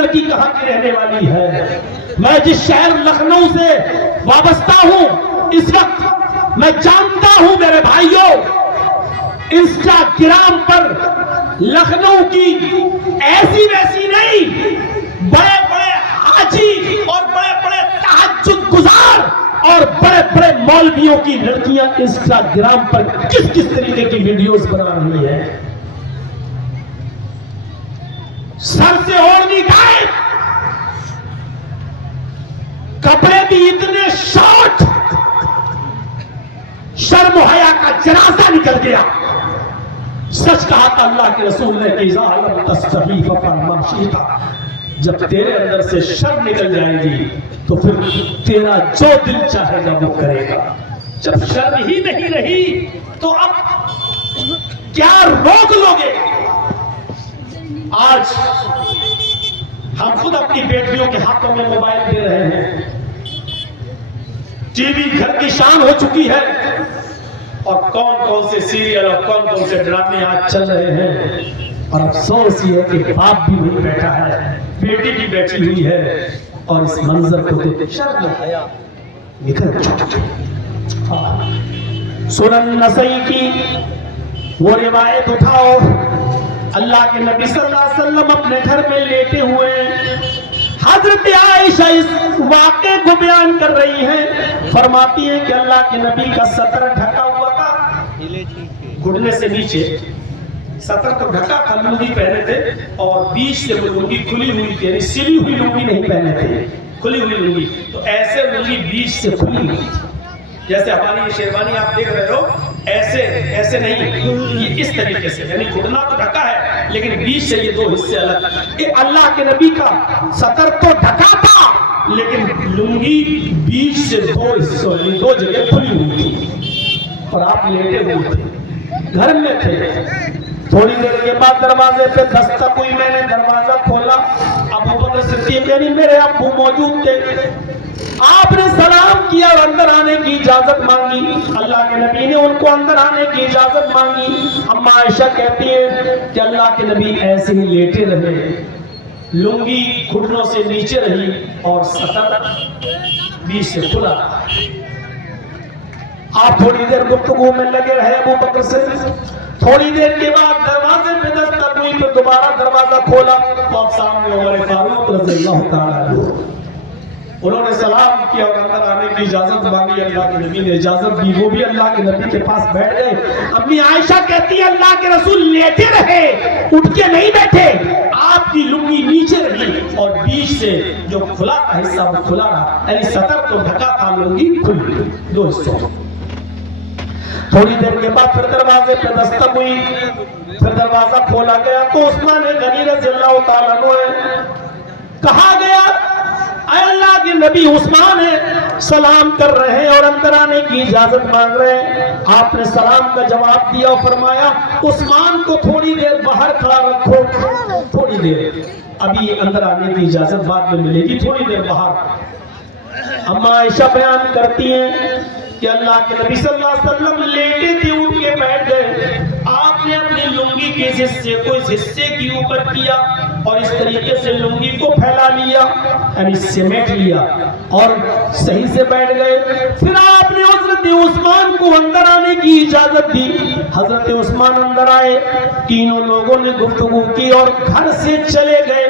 لڑکی کہاں کی رہنے والی ہے؟ میں جس شہر لکھنؤ سے وابستہ ہوں اس وقت میں جانتا ہوں میرے بھائیوں، انسٹاگرام پر لکھنؤ کی ایسی ویسی نہیں، بڑے بڑے حاجی اور بڑے بڑے تہجد گزار اور بڑے بڑے مولویوں کی لڑکیاں انسٹاگرام پر کس کس طریقے کی ویڈیوز بنا رہی ہیں، سر سے اوڑھنی غائب، کپڑے بھی اتنے شارٹ، شرم و حیا کا جنازہ نکل گیا۔ سچ کہا تھا اللہ کے رسول نے کہ اذا لم تستحی فافعل ما شئت، جب تیرے اندر سے شرم نکل جائے گی تو پھر تیرا جو دل چاہے گا وہ کرے گا۔ جب شرم ہی نہیں رہی تو اب کیا روک لوگے؟ آج ہم خود اپنی بیٹیوں کے ہاتھوں میں موبائل دے رہے ہیں، ٹی وی گھر کی شان ہو چکی ہے، اور کون کون سے سیریل اور کون کون سے ڈرامے آج چل رہے ہیں، اور افسوس یہ ہے کہ باپ بھی وہی بیٹھا ہے، بیٹی بھی بیٹھی ہوئی ہے، اور اس منظر کو دیکھ شرم و حیا نکل چکی ہے۔ سنن نسائی کی وہ روایت اٹھاؤ، اللہ کے نبی صلی اللہ علیہ وسلم اپنے گھر میں لیٹے ہوئے، حضرت عائشہ اس واقعے کو بیان کر رہی ہیں، فرماتی ہیں کہ اللہ کے نبی کا سطر ڈھکا ہوا تھا گھٹنے سے نیچے، سطر تو ڈھکا تھا، لنگی پہنے تھے، اور بیچ سے وہ لنگی کھلی ہوئی تھی، یعنی سلی ہوئی لنگی نہیں پہنے تھے، کھلی ہوئی لنگی، تو ایسے لنگی بیچ سے کھلی ہوئی تھی، جیسے ہماری یہ شیروانی آپ دیکھ رہے ہو، ایسے نہیں، یہ اس طریقے سے، یعنی گھٹنا تو ڈھکا ہے لیکن بیچ سے یہ دو حصے الگ۔ اللہ کے نبی کا سطر تو ڈھکا تھا لیکن لنگی بیچ سے دو حصوں، یعنی دو جگہ کھلی ہوئی تھی، اور آپ لیٹے ہوئے تھے، گھر میں تھے۔ تھوڑی دیر کے بعد دروازے پہ دستک ہوئی، میں نے دروازہ کھولا، ابو بکر صدیق یعنی میرے ابو موجود تھے، آپ نے سلام کیا اور اندر آنے کی اجازت مانگی، اللہ کے نبی نے ان کو اندر آنے کی اجازت مانگی۔ اما عائشہ کہتی ہے کہ اللہ کے نبی ایسے ہی لیٹے رہے، لنگی گھٹنوں سے نیچے رہی اور سطر بیچ سے کھلا۔ آپ تھوڑی دیر گفتگو میں لگے رہے ابو بکر سے، تھوڑی دیر کے بعد دروازے پہ دستک ہوئی، پھر دوبارہ دروازہ کھولا تو آپ سامنے عمر فاروق رضی اللہ تعالیٰ عنہ، انہوں نے سلام کیا اور اندر آنے کی اجازت مانگی، اللہ کے نبی نے اجازت دی، وہ بھی اللہ کے نبی کے پاس بیٹھ گئے۔ امی عائشہ کہتی ہے اللہ کے رسول لیٹے رہے، اٹھ کے نہیں بیٹھے، آپ کی لنگی نیچے رہی اور بیچ سے جو کھلا کا حصہ وہ کھلا رہا، یعنی سطر تو ڈھکا تھا، لنگی کھلی، دو حصوں۔ تھوڑی دیر کے بعد پھر دروازے پہ دستک ہوئی، پھر دروازہ کھولا گیا تو عثمان غنی رضی اللہ تعالیٰ عنہ کہا گیا، اے اللہ کے نبی عثمان ہے، سلام کر رہے ہیں اور اندر آنے کی اجازت مانگ رہے ہیں۔ آپ نے سلام کا جواب دیا اور فرمایا عثمان کو تھوڑی دیر باہر کھڑا رکھو، تھوڑی دیر، ابھی اندر آنے کی اجازت بعد میں ملے گی، تھوڑی دیر باہر۔ اما عائشہ بیان کرتی ہیں کہ اللہ کے نبی صلی اللہ علیہ وسلم لیٹے تھے، اٹھ کے بیٹھ گئے، آپ نے اپنی لنگی کے حصے کو اس حصے کے اوپر کیا اور اس طریقے سے لنگی کو پھیلا لیا، یعنی سمیٹ لیا اور صحیح سے بیٹھ گئے۔ پھر آپ نے حضرت عثمان کو اندر آنے کی اجازت دی، حضرت عثمان اندر آئے، تینوں لوگوں نے گفتگو کی اور گھر سے چلے گئے۔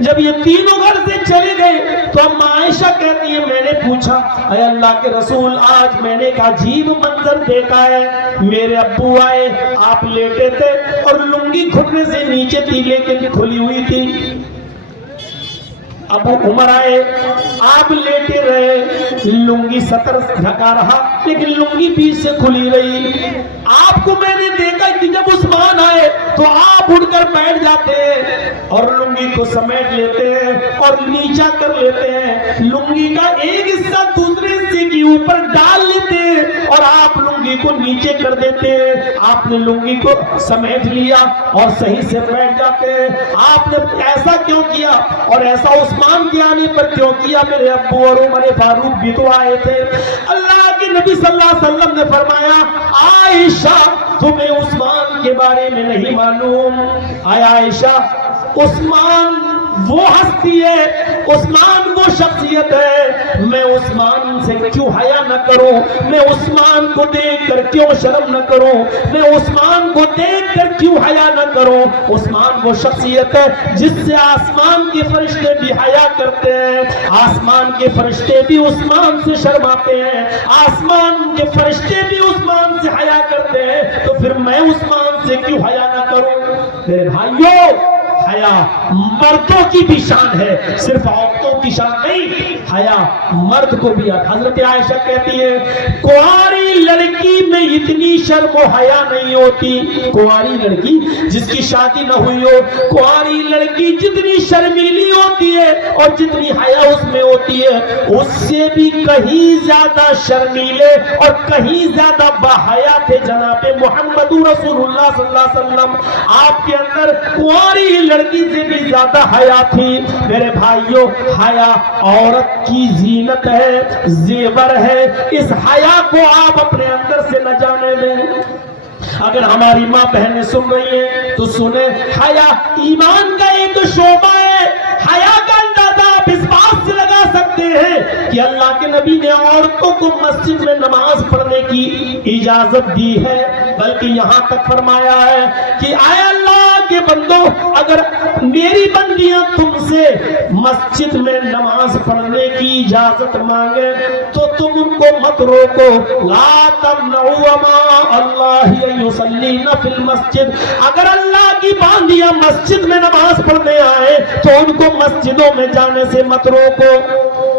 جب یہ تینوں گھر سے چلے گئے تو اما عائشہ کہتی ہے میں نے پوچھا اے اللہ کے رسول آج میں نے ایک عجیب منظر دیکھا ہے، میرے ابو آئے، آپ لیٹے تھے اور لنگی گھٹنے سے نیچے تھی لیکن کھلی ہوئی تھی، ابو عمر آئے، آپ لیٹے رہے، لنگی سطر ڈھکا رہا لیکن لنگی بیچ سے کھلی رہی۔ آپ کو میں نے دیکھا کہ جب عثمان آئے تو آپ اٹھ کر بیٹھ جاتے ہیں اور لنگی کو سمیٹ لیتے ہیں اور نیچا کر لیتے ہیں، لنگی کا ایک حصہ دوسرے حصے کے اوپر ڈال لیتے ہیں اور آپ لنگی کو نیچے کر دیتے ہیں۔ آپ نے لنگی کو سمیٹ لیا اور صحیح سے بیٹھ جاتے ہیں۔ آپ نے ایسا کیوں کیا اور ایسا عثمان کے آنے پر کیوں کیا؟ میرے ابو اور عمر فاروق بھی تو آئے تھے۔ اللہ کے نبی صلی اللہ علیہ وسلم نے فرمایا عائشہ تمہیں عثمان کے بارے میں نہیں معلوم، آیا عائشہ عثمان وہ ہستی ہے، عثمان وہ شخصیت ہے، میں عثمان سے کیوں حیا نہ کروں، میں عثمان کو دیکھ کر کیوں شرم نہ کروں، میں عثمان کو دیکھ کر کیوں حیا نہ کروں۔ عثمان وہ شخصیت ہے جس سے آسمان کے فرشتے بھی حیا کرتے ہیں، آسمان کے فرشتے بھی عثمان سے شرماتے ہیں، آسمان کے فرشتے بھی عثمان سے حیا کرتے ہیں، تو پھر میں عثمان سے کیوں حیا نہ کروں؟ میرے بھائیوں، حیا مردوں کی بھی شان ہے، صرف عورتوں کی شان نہیں، حیا مرد کو بھی ہے۔ حضرت عائشہ کہتی ہے کنواری لڑکی میں اتنی شرم و حیا نہیں ہوتی، کنواری لڑکی جس کی شادی نہ ہوئی ہو، کنواری لڑکی جتنی شرمیلی ہوتی ہے اور جتنی حیا اس میں ہوتی ہے، اس سے بھی کہیں زیادہ شرمیلے اور کہیں زیادہ باحیا تھے جناب محمد رسول اللہ صلی اللہ علیہ وسلم۔ آپ کے اندر کنواری لڑکی سے بھی زیادہ حیا تھی۔ میرے بھائیوں، حیا عورت کی زینت ہے، زیور ہے، اس حیا کو آپ اپنے اندر سے نہ جانے دیں۔ اگر ہماری ماں بہنیں سن رہی ہیں تو سنیں، حیا ایمان کا ایک شعبہ ہے۔ حیا کا اندازہ آپ اس بات سے لگا سکتے ہیں کہ اللہ کے نبی نے عورتوں کو مسجد میں نماز پڑھنے کی اجازت دی ہے، بلکہ یہاں تک فرمایا ہے کہ اے اللہ کے بندو، اگر میری بندیاں تم سے مسجد میں نماز پڑھنے کی اجازت مانگے تو تم ان کو مت روکو، لا تمنعوا ماء اللہ ان یصلین فی المسجد۔ اگر اللہ کی بندیاں مسجد میں نماز پڑھنے آئے تو ان کو مسجدوں میں جانے سے مت روکو۔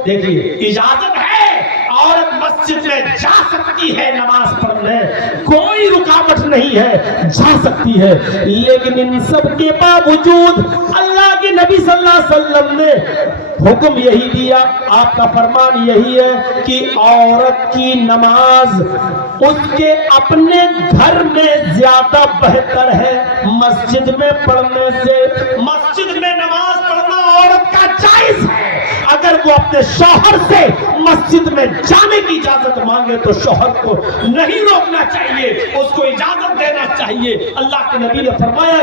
دیکھیے، اجازت ہے، عورت مسجد میں جا سکتی ہے نماز پڑھنے، کوئی رکاوٹ نہیں ہے، جا سکتی ہے، لیکن ان سب کے باوجود اللہ کے نبی صلی اللہ علیہ وسلم نے حکم یہی دیا، آپ کا فرمان یہی ہے کہ عورت کی نماز اس کے اپنے گھر میں زیادہ بہتر ہے مسجد میں پڑھنے سے۔ مسجد میں نماز پڑھنا عورت کا جائز ہے، اگر وہ اپنے شوہر سے مسجد میں جانے کی اجازت مانگے تو شوہر کو نہیں روکنا چاہیے، اس کو اجازت دینا چاہیے۔ اللہ کے نبی نے فرمایا